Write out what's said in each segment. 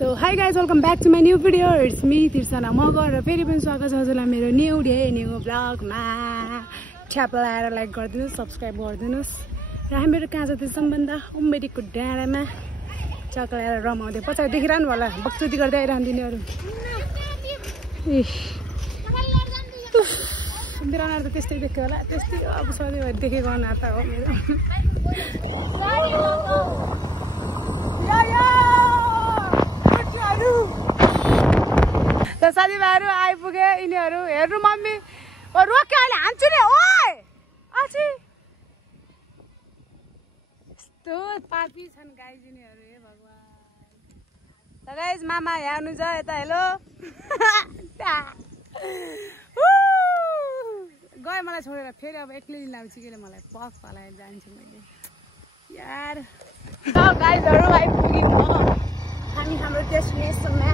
So hi guys, welcome back to my new video. It's me Tirsana Mogo र फेरि पनि स्वागत छ हजुरलाई मेरो न्यू डे न्यू ब्लगमा। ट्याप लगाएर लाइक गरिदिनुस्, सब्स्क्राइब गरिदिनुस् र हामीहरू कहाँ जाँदैछ भन्दा उम्मेदीको डाँडामा चक्लाएर रमाउँदै पछाडि देखिरहनु होला बक्चुती गर्दै आइरहनु दिनेहरू। बिरानहरु त त्यस्तै देख्यो होला, त्यस्तै अब सधैँभरि देखेको अनुहार त हो मेरो। त साथीभाइहरू आइपुगे, यिनीहरू हेर्नु मम्मी रोक्यो अहिले हान्छु नि। ओए अछि यस्तो पापी छन् गाइज यिनीहरू, हे भगवान। त गाइज मामा यहाँ हुनुहुन्छ यता, हेलो गए मलाई छोडेर फेरि अब एक्लै लिन आउँछु कि मलाई पफ फलाएर जान्छु मैले यार। गाइजहरू आइपुग्यौँ हो हामी हाम्रो डेस्टिनेसनमा।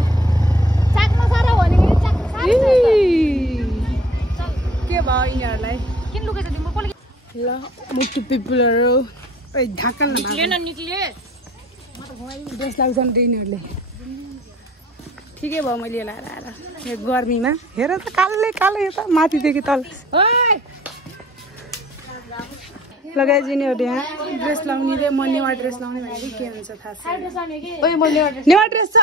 के भयो यिनीहरूलाई किन लुकेछ तिम्रो ल मुटु पिपुलहरू ढाकल निक्ले ड्रेस लाग्छ नि यिनीहरूले। ठिकै भयो मैले लाएर आएर यो गर्मीमा। हेर त कालै कालै यता माथिदेखि तल लगाइ यिनीहरू यहाँ ड्रेस लाउने रे। म नेवा ड्रेस लाउने भनेको के हुन्छ थाहा छैन। नेवा ड्रेस छ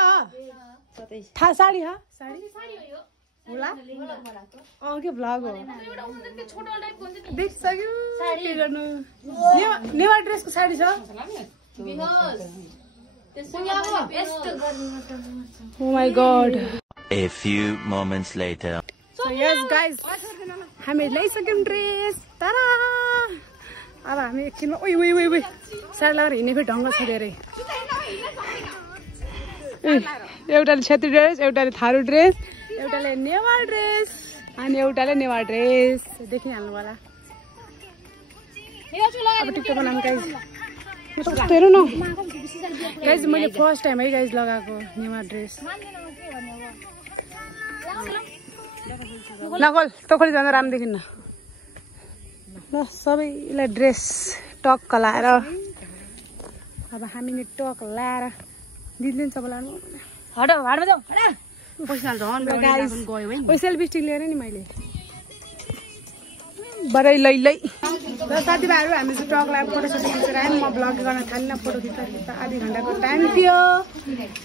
थाहा? साडी हो होला के भ्लग हो देखिसक्यो के गर्नु। नेवा ड्रेसको साडी छ। Oh my god. A few moments later. So yes guys, हामी ल्याइसक्यौँ ड्रेस। तर अब हामी एकछिनमा ओइ ओइ ओइ ओइ साडी लगाएर हिँड्ने फेरि ढङ्ग छ धेरै। एउटाले छेत्री ड्रेस, एउटाले थारू ड्रेस, एउटाले नेवार ड्रेस अनि एउटाले नेवार ड्रेस देखिहाल्नु होला। अब टिकटक बनाउनु गाइज। हेर्नु न गाइज, मैले फर्स्ट टाइम है गाइज लगाएको नेवार ड्रेस। नगोल तोखोली जाँदा राम्रो देखिन्न ल। सबैलाई ड्रेस टक्क लाएर अब हामीले टक लाएर दिदिन सबैलाई सेल्फी स्टिक लिएर नि मैले बरै लै लै। र साथीभाइहरू हामी चाहिँ टक लगाएर फोटो सोटो खिचेर आयौँ। म भ्लग गर्न थालिनँ, फोटो खिच्दा खिच्दा आधी घन्टाको टाइम थियो।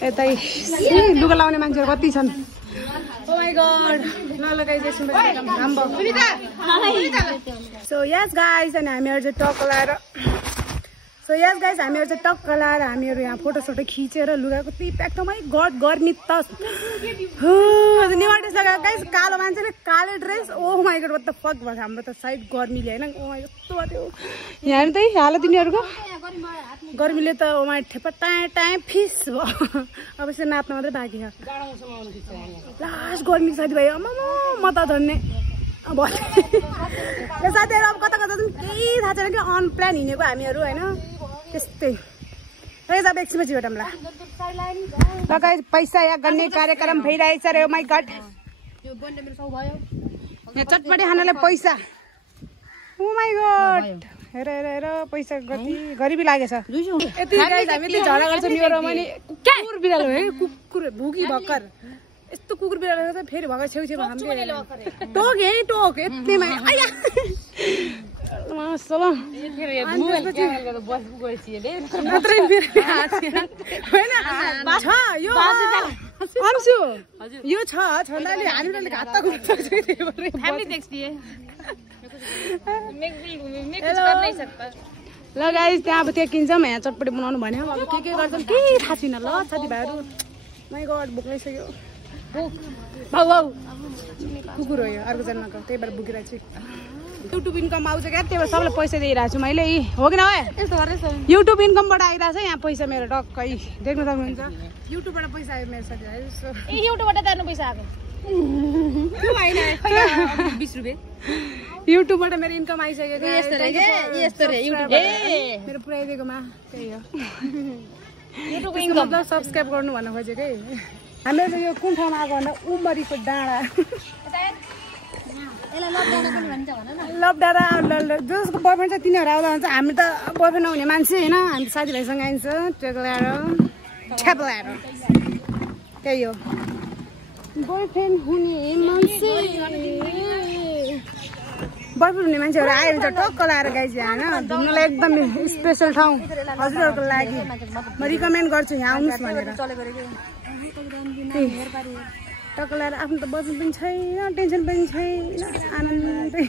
यतै लुगा लाउने मान्छेहरू कति छन्। ओ माई गड नलगाइदिएछु सो यस गाइज। अनि हामीहरू चाहिँ टक्क लाएर हामीहरू यहाँ फोटो सोटो खिचेर लुगाको टिप एकदमै गड गर्मी त नेवा ड्रेस लगाएको गाइज। कालो मान्छेले कालो dress. Oh my God what the fuck भयो हाम्रो त साइड गर्मीले होइन। ओ माई कस्तो भयो यहाँ त हालत यिनीहरूको गर्मीले त ओ माई ठेप्पा टाँ फिस भयो। अब यसरी नाप्न मात्रै बाँकी छ। लास्ट गर्मी साथीभाइ म त धन्ने अब साथीहरू अब कता कता चाहिँ केही थाहा छैन कि अनप्लान हिँडेको हामीहरू होइन त्यस्तै। अब एकछिनपछि भेटौँ ल। गाइज पैसा या गर्ने कार्यक्रम भइरहेछ रे। ओ माई गड यहाँ चटपटी खानालाई पैसा। ओ माई गड हेर हेर हेर पैसा कति गरिबी लागेछ। यति गाइज हामी त झगडा गर्छौँ यो रमाइने कुकुर बिरालो है। कुकुर भुकी भर्खर यस्तो कुकुर बिरालो त फेरि भर्खर छेउछेउमा हामीले टोक है टोक यतिमा यो छ छँदाले हामीले घात ल गाइस। त्यहाँ अब त्यो किन्छौँ यहाँ चटपटी बनाउनु भन्यो। अब के गर्छौँ केही थाहा छैन ल साथीभाइहरू। माई गड भोक लागिसक्यो। भाउ भाउ कुकुर हो यो अर्को जन्मको, त्यही भएर भुकिरहेको छु। युट्युब इन्कम आउँछ क्या, त्यही भएर सबैलाई पैसा दिइरहेको छु मैले। हो कि न युट्युब इन्कमबाट आइरहेको छ यहाँ पैसा मेरो टक्कै देख्न सक्नुहुन्छ। युट्युबबाट पैसा आयो मेरो साथीभाइ। युट्युबबाट जानु पैसा आएको 20 रुपियाँ युट्युबबाट मेरो इन्कम आइसक्यो। मेरो पुऱ्याइदिएकोमा त्यही हो मतलब सब्सक्राइब गर्नु भन्न खोजेको है। हाम्रो चाहिँ यो कुन ठाउँमा आएको भन्दा उमरीको डाँडा। लभ डाँडा जसको बोयफ्रेन्ड छ तिनीहरू आउँदा हुन्छ। हामी त बोयफ्रेन्ड नहुने मान्छे होइन, हामी साथीभाइसँग आइन्छ ट्रेक ल्याएर ठ्याप ल्याएर। त्यही हो बोयफ्रेन्ड हुने मान्छे मान्छेहरू आयो भने चाहिँ टक्क लाएर गाइज होइन घुम्नलाई एकदम स्पेसल ठाउँ हजुरहरूको लागि म रिकमेन्ड गर्छु यहाँ आउनुहोस् भनेर टक्क लाएर आफ्नो त बजेट पनि छैन टेन्सन पनि छैन आनन्दै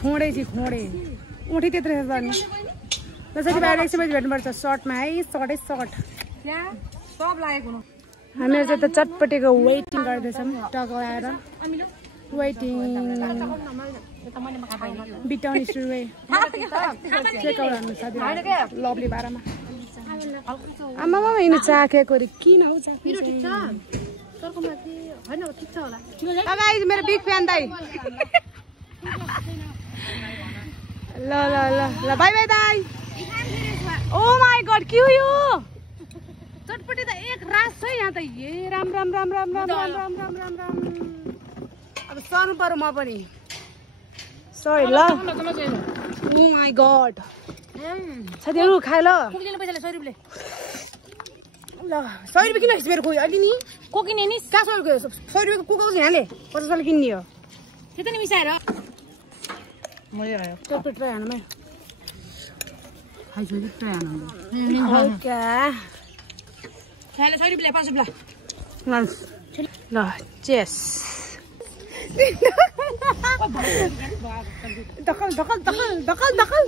खोडे उठी त्यत्रो गर्ने जसरी बाहिर 1 बजी भेट्नुपर्छ सर्टमा है सर्टै सर्ट हामीहरू चाहिँ त चटपटेको वेटिङ गर्दैछौँ टक लगाएर वेटिङ बिटाउने सुरु चेकआउट हान्नु साथीहरू लभली बाह्रमा आमा हिँड्नु चाखेको अरे किन हौ मेरो बिग फ्यान दाइ ल ल ल ल बाई बाई दाइ ओ माई गॉड के हो यो चटपटी त एक रास छ यहाँ त ए राम राम राम राम राम राम राम राम राम राम अब सर्नु पर्यो म पनि सरी ल ओ माई गॉड साथीहरु खाए ल कुकिने पैसाले 100 रुपैयाँ ल 100 रुपैयाँ किन मेरो खोइ अलि नि कोकिने नि 100 रुपैयाँ 100 रुपैयाँको कुकाउँछ यहाँले 50 रुपैयाँ किन्ने हो त्यो त नि मिसाएर मले आयो चटपट ट्राई हान्नुमै खाइ चाहिँ ट्राई हान्नु ओके खाले 100 रुपैयाँ 5 रुपैयाँ ल चेस दखल दखल दखल दखल दखल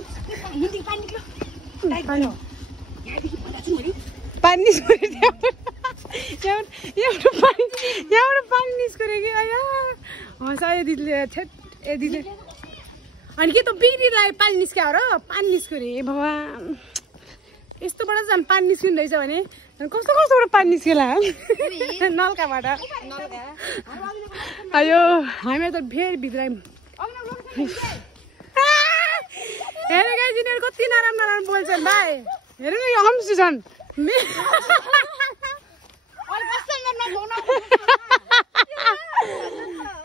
पानी निस्क्यो यहाँबाट पानी निस्क्यो कि आया हँसायो दिदीले छेट ए दिदी अनि के त बिग्रीलाई पानी निस्क्यो र पानी निस्क्यो रे भगवान् यस्तोबाट चाहिँ पानी निस्किँदैछ भने कस्तो कस्तोबाट पानी निस्केला नल्काबाट अयो हामी त फेरि भित्रायौँ हेर गाइस यिनीहरू कति नराम्रो नराम्रो बोल्छन् भाइ हेर न यो हम्सु छन्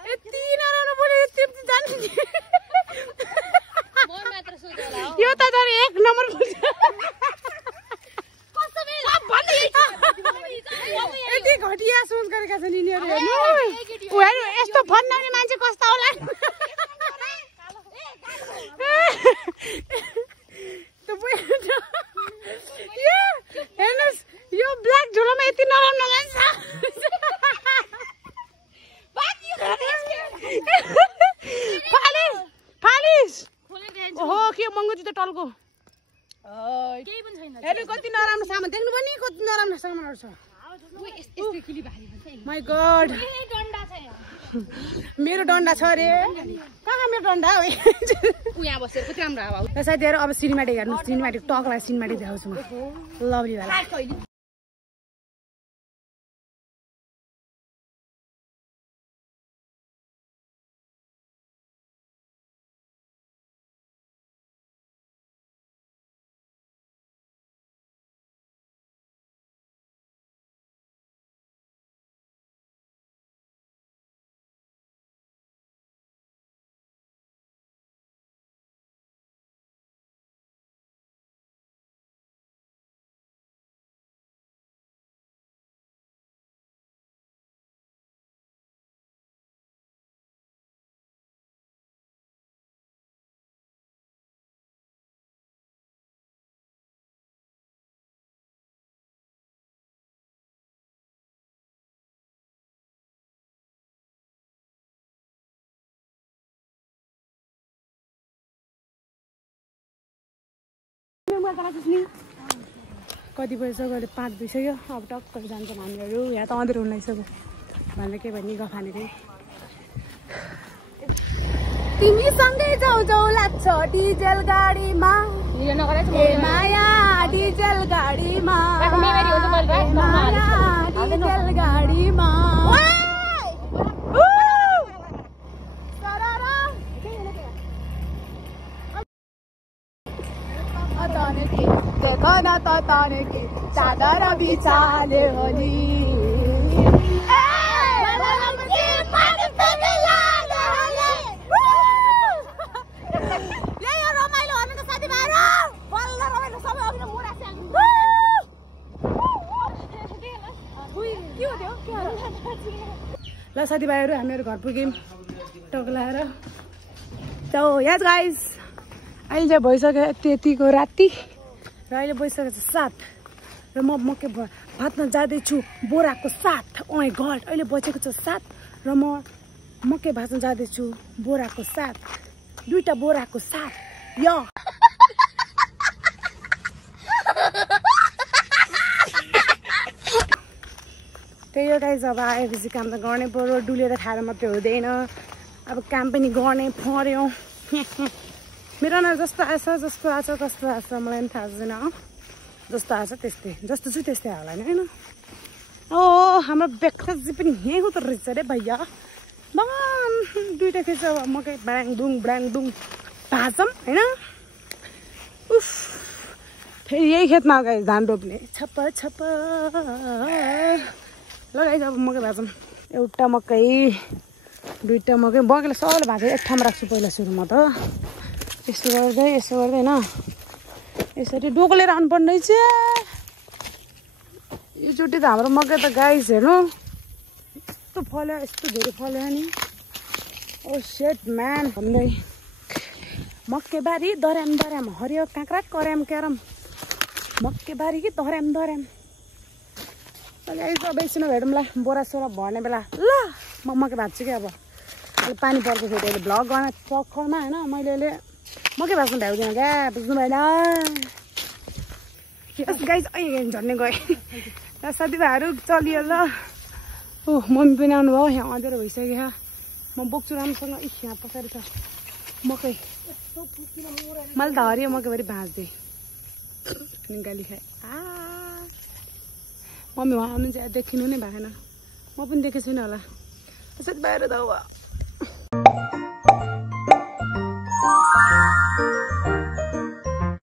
यति नराम्रो बोले यो त झन् 1 नम्बर यति घटिया सोच गरेका छन् यिनीहरू हेर्नु यस्तो भन्ने मान्छे कस्तो होला हेर्नुहोस् यो ब्ल्याक झोलामा यति नराम्रो लाग्छ फालिस ओहो के मङ्गुजी त टल्को हेर्नु कति नराम्रो सामान देख्नु पनि कति नराम्रो सामानहरू छ माई गॉड मेरो डन्डा छ अरे कहाँ मेरो डन्डा हो यहाँ बसेर कति राम्रो हावा साथीहरू अब सिनेमेटिक हेर्नु सिनेमेटिक टकलाई सिनेमेटिक देखाउँछु म लभली वाला कति भइसक्यो अहिले 5 भइसक्यो अब टक्क जान्छौँ हामीहरू यहाँ त अँधेरो हुन लागिसक्यो भनेर के भन्ने गफाने रे तिमी सँगै जाऊ जाऊ लाग्छ डिजेल गाडीमा ए माया डिजेल गाडीमा डिजेल गाडीमा देखना तो ताने की चादर बिछाले होली साथीभाइहरू हामीहरू घर पुग्यौँ टक्लाएर। सो यस गाइज अहिले चाहिँ भइसक्यो त्यतिको राति र अहिले भइसकेको छ 7 र म मकै भातमा जाँदैछु बोराको साथ। ओ माई गड अहिले बजेको छ 7 र म मकै भातमा जाँदैछु बोराको साथ, 2टा बोराको साथ यो। त्यही हो गाइज, अब आएपछि काम त गर्नै पर्यो, डुलेर खाएर मात्रै हुँदैन, अब काम पनि गर्ने पर्यो। मेरो न जस्तो आएछ जस्तो आएछ कस्तो आएछ मलाई पनि थाहा छैन, जस्तो आएछ त्यस्तै, जस्तो छु त्यस्तै होला नि होइन। ओ हाम्रो ब्रेकफास्ट पनि यहीँ उता रहेछ अरे भैया, भगवान 2टा खेल्छ मकै ब्राङडुङ भाजम होइन। उफ फेरि यही खेतमा गाइज धान रोप्ने छप्प लगाइज। अब मकै भाजम, एउटा मकै 2टा मकै बगेर सबैले भाँचेर एक ठाउँमा राख्छु पहिला सुरुमा त। यसो गर्दै होइन यसरी डोक्लेर आउनुपर्ने रहेछ। योचोटि त हाम्रो मकै त गाइस हेर्नु यस्तो फल्यो, यस्तो धेरै फल्यो नि। ओ सेट म्यान भन्दै मकैबारी दर्याम हरियो काँक्रा कर्याम मकैबारी कि दर्याम। अहिले अब एकछिन भेटौँला बोरा भर्ने बेला ल। म मकै भाज्छु कि अब अहिले पानी पर्छ फेरि अहिले भ्लग गर्न चक्करमा होइन मैले अहिले मकै भाज्नु भ्याउँदिनँ क्या, बुझ्नु भएन। यस गाइज अहिले झर्ने गएँ र साथीभाइहरू चलियो ल। ओ मम्मी पनि आउनुभयो, यहाँ अँधेरो भइसक्यो। म बोक्छु राम्रोसँग। यहाँ पछाडि छ मकै, मैले त हरियो मकैबारी भाँच्दिएँ अनि गाली खाएँ। मम्मी उहाँ आउनु चाहिँ देखिनु नै भएन, म पनि देखेको छैन होला। साथीभाइहरू त